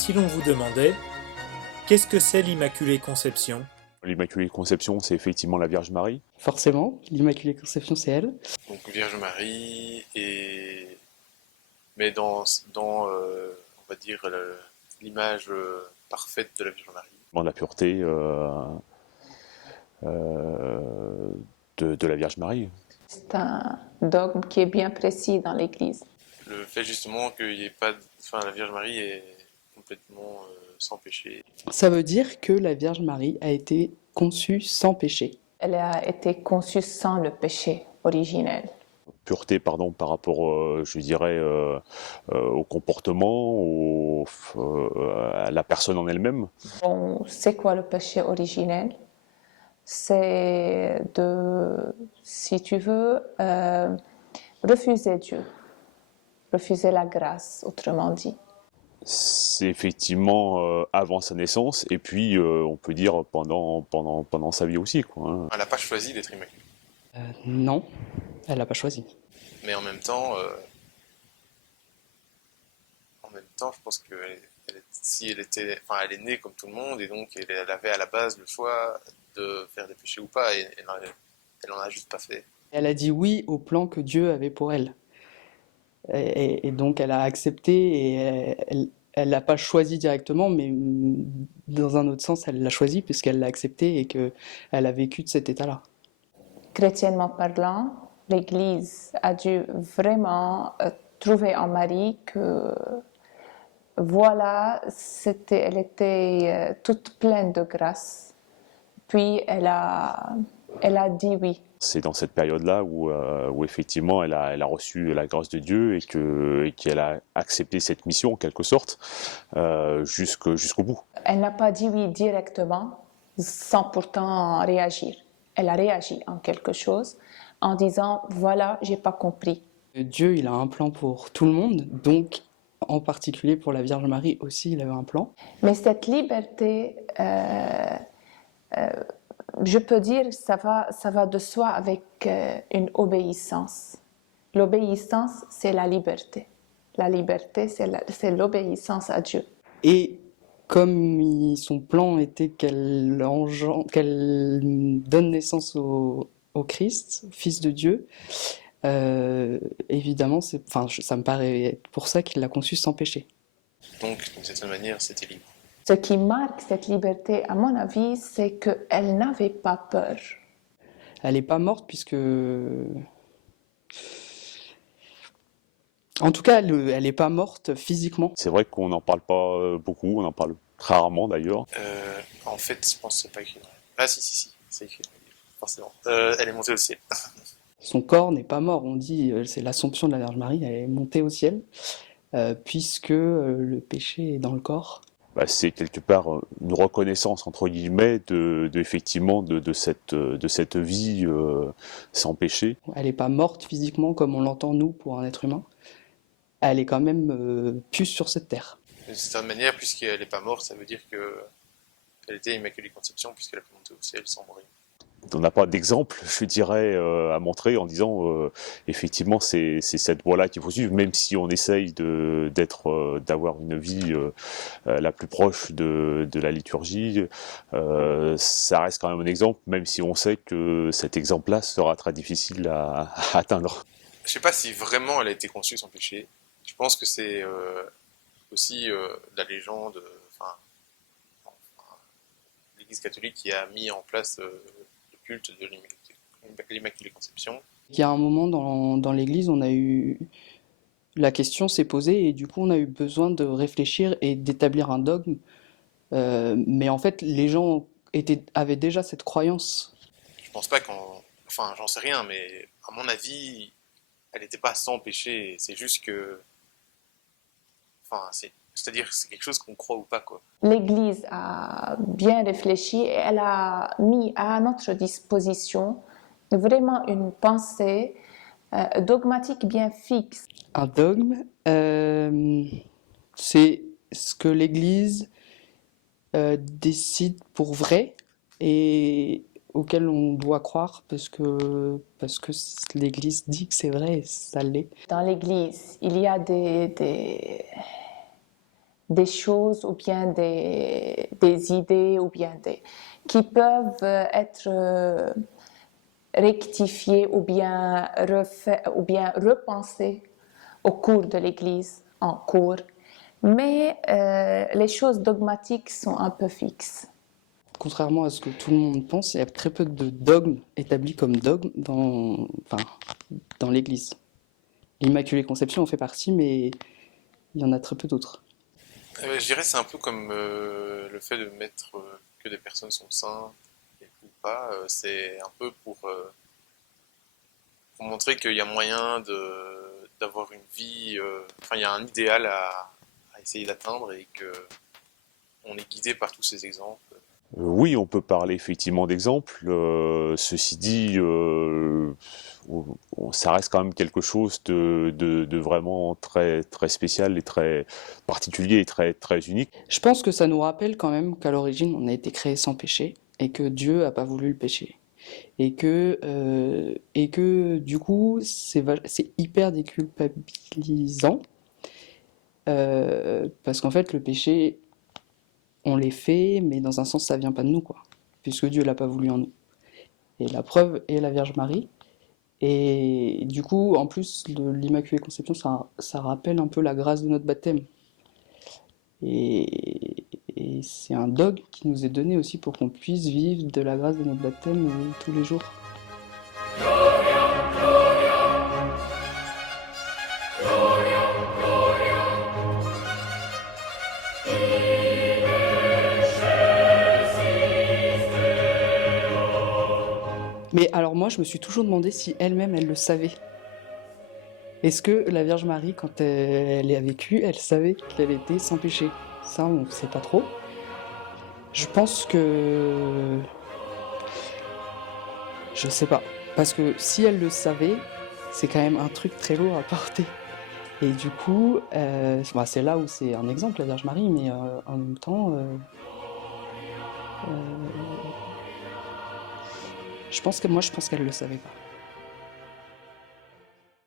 si l'on vous demandait qu'est-ce que c'est l'Immaculée Conception? L'Immaculée Conception, c'est effectivement la Vierge Marie. Forcément, l'Immaculée Conception, c'est elle. Donc Vierge Marie mais on va dire l'image parfaite de la Vierge Marie. Dans la pureté de la Vierge Marie. C'est un dogme qui est bien précis dans l'Église. Le fait justement qu'il n'y ait pas, la Vierge Marie est complètement sans péché. Ça veut dire que la Vierge Marie a été conçue sans péché. Elle a été conçue sans le péché originel. Pureté, pardon, par rapport, je dirais, au comportement, à la personne en elle-même. Bon, c'est quoi le péché originel? C'est de, si tu veux, refuser Dieu, refuser la grâce, autrement dit. C'est effectivement avant sa naissance, et puis on peut dire pendant sa vie aussi, quoi, hein. Elle n'a pas choisi d'être immaculée. Non, elle n'a pas choisi. Mais en même temps, je pense que si elle elle est née comme tout le monde, et donc elle avait à la base le choix de faire des péchés ou pas, et elle en a juste pas fait. Elle a dit oui au plan que Dieu avait pour elle. Et donc elle a accepté et elle l'a pas choisi directement, mais dans un autre sens, elle l'a choisi puisqu'elle l'a accepté et qu'elle a vécu de cet état-là. Chrétiennement parlant, l'Église a dû vraiment trouver en Marie que, voilà, elle était toute pleine de grâce. Puis elle a dit oui. C'est dans cette période-là où effectivement elle a reçu la grâce de Dieu et qu'elle a accepté cette mission en quelque sorte jusqu'au bout. Elle n'a pas dit oui directement sans pourtant réagir. Elle a réagi en quelque chose en disant voilà, j'ai pas compris. Dieu, il a un plan pour tout le monde, donc en particulier pour la Vierge Marie aussi, il avait un plan. Mais cette liberté, je peux dire, ça va de soi avec une obéissance. L'obéissance, c'est la liberté. La liberté, c'est l'obéissance à Dieu. Et comme son plan était qu'elle donne naissance au Christ, Fils de Dieu, évidemment, ça me paraît être pour ça qu'il l'a conçu sans péché. Donc, d'une certaine manière, c'était libre. Ce qui marque cette liberté, à mon avis, c'est qu'elle n'avait pas peur. Elle n'est pas morte puisque... En tout cas, elle n'est pas morte physiquement. C'est vrai qu'on n'en parle pas beaucoup, on en parle rarement d'ailleurs. En fait, je pense que c'est pas écrit. Ah si, c'est écrit. Forcément. Elle est montée au ciel. Son corps n'est pas mort, on dit, c'est l'Assomption de la Vierge Marie, elle est montée au ciel, puisque le péché est dans le corps. C'est quelque part une reconnaissance entre guillemets effectivement de cette vie sans péché. Elle n'est pas morte physiquement comme on l'entend nous pour un être humain. Elle est quand même plus sur cette terre. D'une certaine manière, puisqu'elle n'est pas morte, ça veut dire qu'elle était Immaculée Conception puisqu'elle a pu monter au ciel sans mourir. On n'a pas d'exemple, je dirais, à montrer en disant effectivement c'est cette voie-là qu'il faut suivre, même si on essaye d'avoir une vie la plus proche de la liturgie, ça reste quand même un exemple, même si on sait que cet exemple-là sera très difficile à atteindre. Je ne sais pas si vraiment elle a été conçue sans péché. Je pense que c'est aussi la légende, l'Église catholique qui a mis en place le culte de l'Immaculée Conception. Il y a un moment dans l'Église, la question s'est posée et du coup on a eu besoin de réfléchir et d'établir un dogme. Mais en fait, les gens avaient déjà cette croyance. Je pense pas j'en sais rien, mais à mon avis, elle n'était pas sans péché. C'est juste que, c'est-à-dire c'est quelque chose qu'on croit ou pas, quoi. L'Église a bien réfléchi et elle a mis à notre disposition vraiment une pensée dogmatique bien fixe. Un dogme, c'est ce que l'Église décide pour vrai et auquel on doit croire parce que l'Église dit que c'est vrai et ça l'est. Dans l'Église, il y a des choses ou bien des idées ou bien qui peuvent être rectifiées ou bien repensées au cours de l'Église, en cours. Mais les choses dogmatiques sont un peu fixes. Contrairement à ce que tout le monde pense, il y a très peu de dogmes établis comme dogmes dans l'Église. L'Immaculée Conception en fait partie, mais il y en a très peu d'autres. Je dirais que c'est un peu comme le fait de mettre que des personnes sont saintes ou pas. C'est un peu pour montrer qu'il y a moyen d'avoir une vie. Enfin, il y a un idéal à essayer d'atteindre et qu'on est guidé par tous ces exemples. Oui, on peut parler effectivement d'exemples. Ceci dit, ça reste quand même quelque chose de vraiment très, très spécial et très particulier et très, très unique. Je pense que ça nous rappelle quand même qu'à l'origine, on a été créé sans péché et que Dieu n'a pas voulu le péché. Et que du coup, c'est hyper déculpabilisant parce qu'en fait, le péché, on l'est fait, mais dans un sens, ça vient pas de nous, quoi, puisque Dieu l'a pas voulu en nous. Et la preuve est la Vierge Marie. Et du coup, en plus, l'Immaculée Conception, ça rappelle un peu la grâce de notre baptême. Et c'est un dogme qui nous est donné aussi pour qu'on puisse vivre de la grâce de notre baptême tous les jours. Mais alors moi, je me suis toujours demandé si elle-même, elle le savait. Est-ce que la Vierge Marie, quand elle a vécu, elle savait qu'elle était sans péché? Ça, on ne sait pas trop. Je pense que... Je sais pas. Parce que si elle le savait, c'est quand même un truc très lourd à porter. Et du coup, c'est là où c'est un exemple, la Vierge Marie, mais en même temps... je pense qu'elle le savait pas.